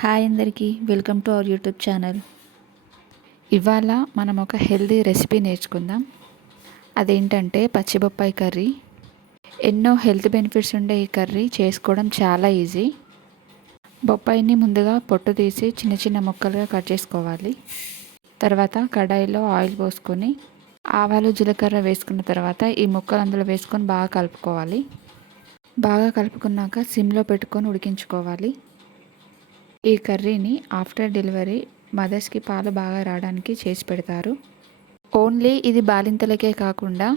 Hi అందరికీ, welcome to our YouTube channel. ఇవాళ మనం ఒక హెల్దీ రెసిపీ నేర్చుకుందాం. అదేంటంటే పచ్చిబొప్పాయి కర్రీ. ఎన్నో హెల్త్ బెనిఫిట్స్ ఉండే ఈ కర్రీ చేసుకోవడం చాలా ఈజీ. బొప్పాయిని ముందుగా పొట్టు తీసి చిన్న చిన్న ముక్కలుగా కట్ చేసుకోవాలి. తర్వాత కడాయిలో ఆయిల్ పోసుకొని ఆవాలు జీలకర్ర వేసుకున్న తర్వాత ఈ ముక్కలు అందులో వేసుకొని బాగా కలుపుకోవాలి. బాగా కలుపుకున్నాక సిమ్లో పెట్టుకొని ఉడికించుకోవాలి. ఈ కర్రీని ఆఫ్టర్ డెలివరీ మదర్స్కి పాలు బాగా రావడానికి చేసి పెడతారు. ఓన్లీ ఇది బాలింతలకే కాకుండా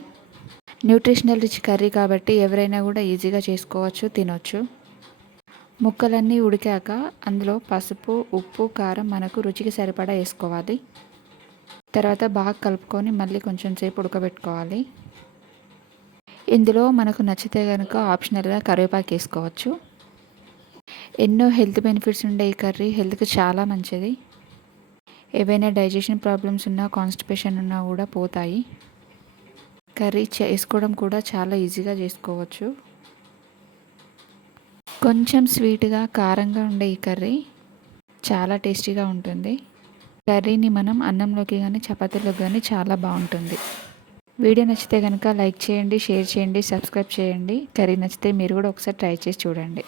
న్యూట్రిషనల్ రిచ్ కర్రీ కాబట్టి ఎవరైనా కూడా ఈజీగా చేసుకోవచ్చు, తినొచ్చు. ముక్కలన్నీ ఉడికాక అందులో పసుపు, ఉప్పు, కారం మనకు రుచికి సరిపడా వేసుకోవాలి. తర్వాత బాగా కలుపుకొని మళ్ళీ కొంచెం సేపు ఉడకబెట్టుకోవాలి. ఇందులో మనకు నచ్చితే కనుక ఆప్షనల్గా కరివేపాకు వేసుకోవచ్చు. ఎన్నో హెల్త్ బెనిఫిట్స్ ఉండే ఈ కర్రీ హెల్త్కి చాలా మంచిది. ఏవైనా డైజెషన్ ప్రాబ్లమ్స్ ఉన్నా, కాన్స్టిపేషన్ ఉన్నా కూడా పోతాయి. కర్రీ చేసుకోవడం కూడా చాలా ఈజీగా చేసుకోవచ్చు. కొంచెం స్వీట్గా, కారంగా ఉండే ఈ కర్రీ చాలా టేస్టీగా ఉంటుంది. కర్రీని మనం అన్నంలోకి కానీ చపాతీలోకి కానీ చాలా బాగుంటుంది. వీడియో నచ్చితే కనుక లైక్ చేయండి, షేర్ చేయండి, సబ్స్క్రైబ్ చేయండి. కర్రీ నచ్చితే మీరు కూడా ఒకసారి ట్రై చేసి చూడండి.